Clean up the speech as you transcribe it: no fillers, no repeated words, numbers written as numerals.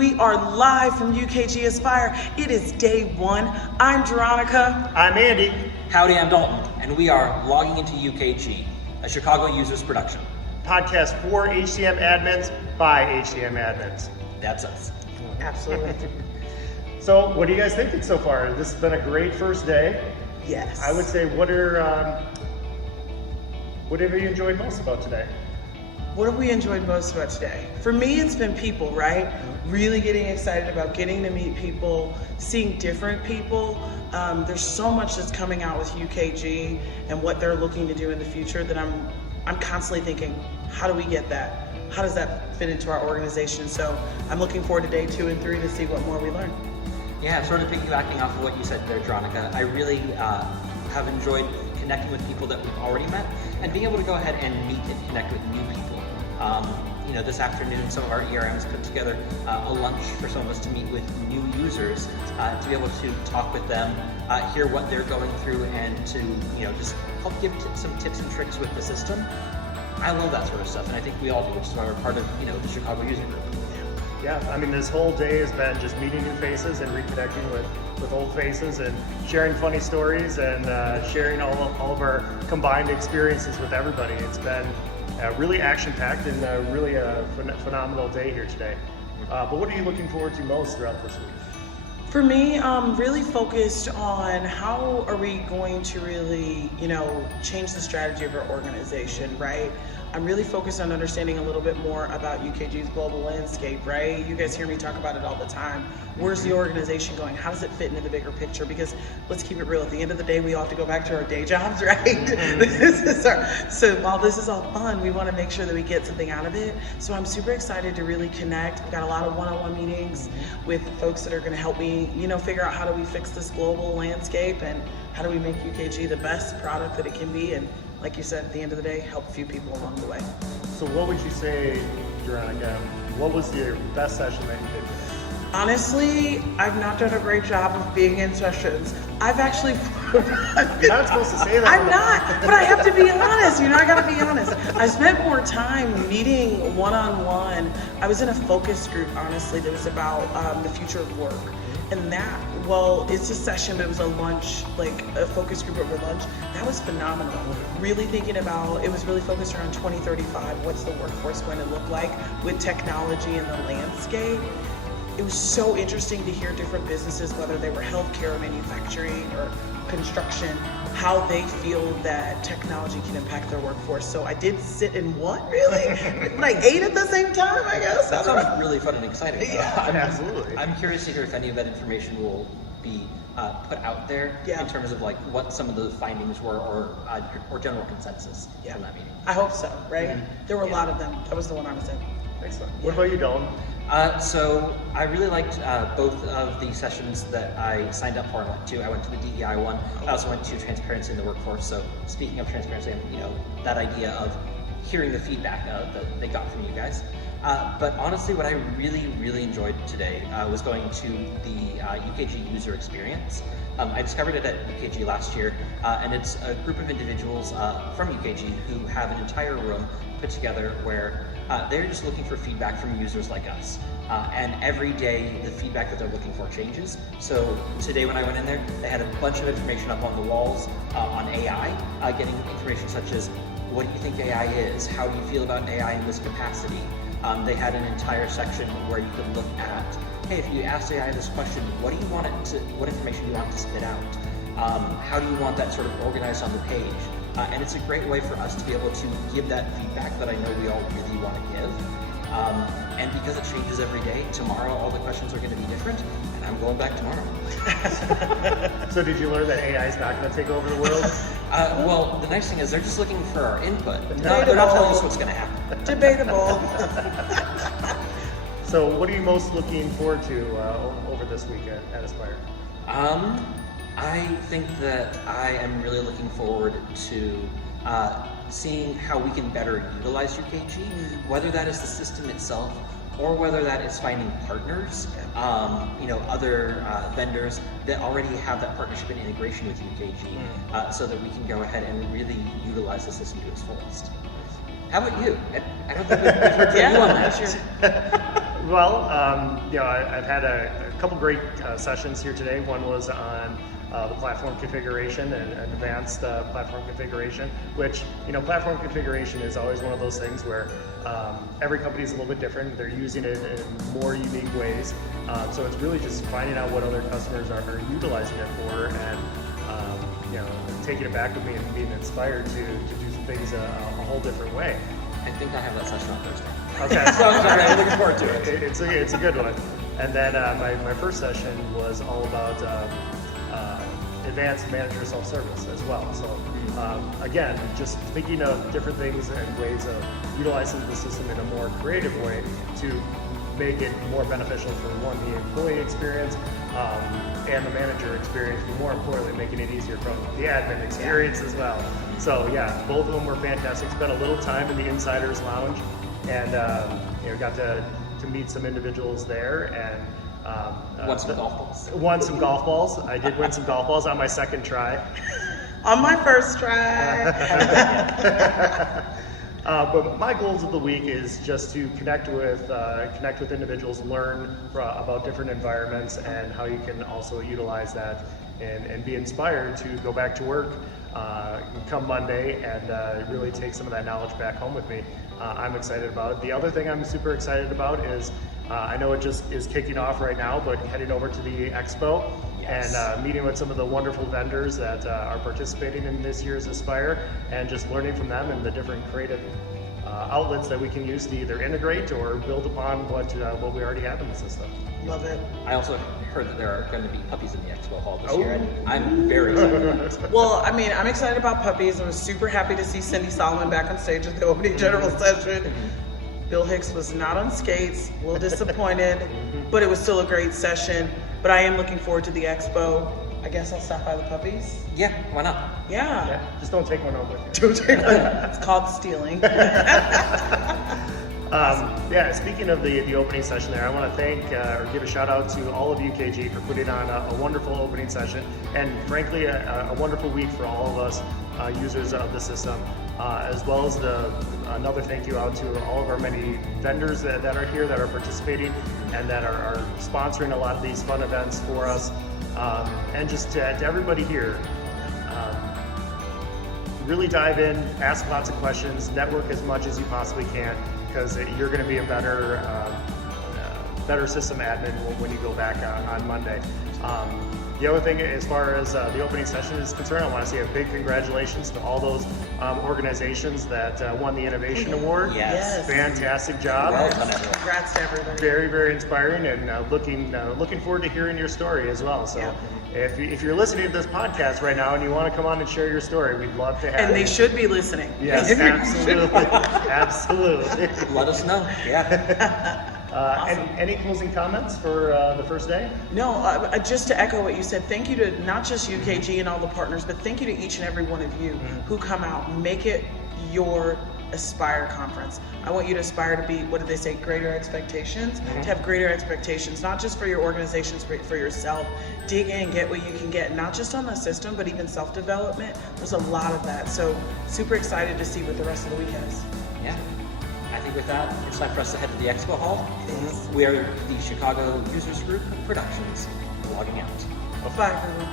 We are live from UKG Aspire. It is day one. I'm Veronica. I'm Andy. Howdy, I'm Dalton, and we are logging into UKG, a Chicago users production. Podcast for HCM admins by HCM admins. That's us. Absolutely. So, what are you guys thinking so far? This has been a great first day. Yes. I would say, what have you enjoyed most about today? What have we enjoyed most about today? For me, it's been people, right? Really getting excited about getting to meet people, seeing different people. There's so much that's coming out with UKG and what they're looking to do in the future that I'm constantly thinking, how do we get that? How does that fit into our organization? So I'm looking forward to day 2 and 3 to see what more we learn. Yeah, sort of piggybacking off of what you said there, Veronica, I really have enjoyed connecting with people that we've already met and being able to go ahead and meet and connect with new people. This afternoon, some of our ERMs put together a lunch for some of us to meet with new users to be able to talk with them, hear what they're going through, and to just help give some tips and tricks with the system. I love that sort of stuff, and I think we all do, which is why we're part of the Chicago user group. Yeah, I mean, this whole day has been just meeting new faces and reconnecting with old faces and sharing funny stories and sharing all of our combined experiences with everybody. It's been really action-packed and really a phenomenal day here today. But what are you looking forward to most throughout this week? For me, I'm really focused on how are we going to really, change the strategy of our organization, right? I'm really focused on understanding a little bit more about UKG's global landscape, right? You guys hear me talk about it all the time. Where's the organization going? How does it fit into the bigger picture? Because let's keep it real. At the end of the day, we all have to go back to our day jobs, right? So while this is all fun, we want to make sure that we get something out of it. So I'm super excited to really connect. I've got a lot of one-on-one meetings with folks that are going to help me, figure out how do we fix this global landscape and how do we make UKG the best product that it can be. And like you said, at the end of the day, help a few people along the way. So what would you say, Veronica, what was your best session that you did today? Honestly, I've not done a great job of being in sessions. I've actually... You're not supposed to say that. I'm not, but I have to be honest. I gotta be honest. I spent more time meeting one-on-one. I was in a focus group, honestly, that was about the future of work. And that, it's a session, but it was a lunch, like a focus group over lunch. That was phenomenal. Really thinking about, it was really focused around 2035. What's the workforce going to look like with technology and the landscape? It was so interesting to hear different businesses, whether they were healthcare, manufacturing, or construction, how they feel that technology can impact their workforce. So I did sit in one, really? Like 8 at the same time, I guess. That sounds really fun and exciting. Yeah, absolutely. I'm curious to hear if any of that information will be put out there in terms of like what some of the findings were or general consensus from that meeting. I hope so, right? There were a lot of them. That was the one I was in. Excellent. What about you, Dalton? So I really liked both of the sessions that I signed up for and went to. I went to the DEI one. I also went to Transparency in the Workforce. So speaking of transparency, that idea of hearing the feedback that they got from you guys. But honestly, what I really, really enjoyed today was going to the UKG user experience. I discovered it at UKG last year, and it's a group of individuals from UKG who have an entire room put together where they're just looking for feedback from users like us. And every day, the feedback that they're looking for changes. So today when I went in there, they had a bunch of information up on the walls on AI, getting information such as, what do you think AI is? How do you feel about AI in this capacity? They had an entire section where you could look at, hey, if you ask AI this question, what information do you want it to spit out? How do you want that sort of organized on the page? And it's a great way for us to be able to give that feedback that I know we all really want to give. And because it changes every day, tomorrow all the questions are going to be different, and I'm going back tomorrow. So did you learn that AI is not going to take over the world? Well, the nice thing is they're just looking for our input. They're not telling us what's going to happen. Debatable. So what are you most looking forward to over this week at Aspire? I think that I am really looking forward to seeing how we can better utilize UKG, whether that is the system itself or whether that is finding partners, other vendors that already have that partnership and integration with UKG, so that we can go ahead and really utilize the system to its fullest. How about you? I don't think we've heard from you on that. Well, I've had a couple great sessions here today. One was on the platform configuration and advanced platform configuration, which, platform configuration is always one of those things where every company is a little bit different. They're using it in more unique ways. So it's really just finding out what other customers are utilizing it for, and taking it back with me and being inspired to do some things a whole different way. I think I have that session on Thursday. Okay. So I'm looking forward to it. It's a good one. And then my first session was all about advanced manager self-service as well. So again, just thinking of different things and ways of utilizing the system in a more creative way to make it more beneficial for the employee experience and the manager experience, but more importantly, making it easier from the admin experience as well. So yeah, both of them were fantastic. Spent a little time in the Insiders Lounge, and got to meet some individuals there, and won some golf balls. Won some golf balls. I did win some golf balls on my second try. On my first try. But my goals of the week is just to connect with individuals, learn about different environments, and how you can also utilize that and be inspired to go back to work come Monday and really take some of that knowledge back home with me. I'm excited about it. The other thing I'm super excited about is I know it just is kicking off right now, but heading over to the expo. Yes. And meeting with some of the wonderful vendors that are participating in this year's Aspire, and just learning from them and the different creative outlets that we can use to either integrate or build upon what we already have in the system. Love it. I also heard that there are going to be puppies in the expo hall this year, and I'm very excited about it. Well, I mean, I'm excited about puppies. I was super happy to see Cindy Solomon back on stage at the opening general session. Bill Hicks was not on skates, a little disappointed, but it was still a great session. But I am looking forward to the expo. I guess I'll stop by the puppies. Yeah, why not? Yeah. Just don't take one home with you. Don't take one. It's called stealing. Speaking of the opening session there, I want to thank or give a shout out to all of UKG for putting on a wonderful opening session, and frankly a wonderful week for all of us users of the system, as well as another thank you out to all of our many vendors that are here, that are participating, and that are sponsoring a lot of these fun events for us, and just to everybody here. Really dive in, ask lots of questions, network as much as you possibly can, because you're going to be a better system admin when you go back on Monday. The other thing, as far as the opening session is concerned, I want to say a big congratulations to all those organizations that won the Innovation Award. Yes. Fantastic job. Well done, everyone. Congrats to everybody. Very, very inspiring, and looking forward to hearing your story as well. So. If you're listening to this podcast right now and you want to come on and share your story, we'd love to have you. And they should be listening. Yes, absolutely. Absolutely. Let us know. Yeah. Awesome. Any closing comments for the first day? No, just to echo what you said, thank you to not just UKG and all the partners, but thank you to each and every one of you who come out. Make it your Aspire conference. I want you to aspire to be, what did they say, greater expectations? To have greater expectations, not just for your organizations, but for yourself. Dig in, get what you can get, not just on the system, but even self-development. There's a lot of that. So super excited to see what the rest of the week has. Yeah. I think with that, it's time for us to head to the expo hall. We are the Chicago Users Group Productions, logging out. Bye, everyone.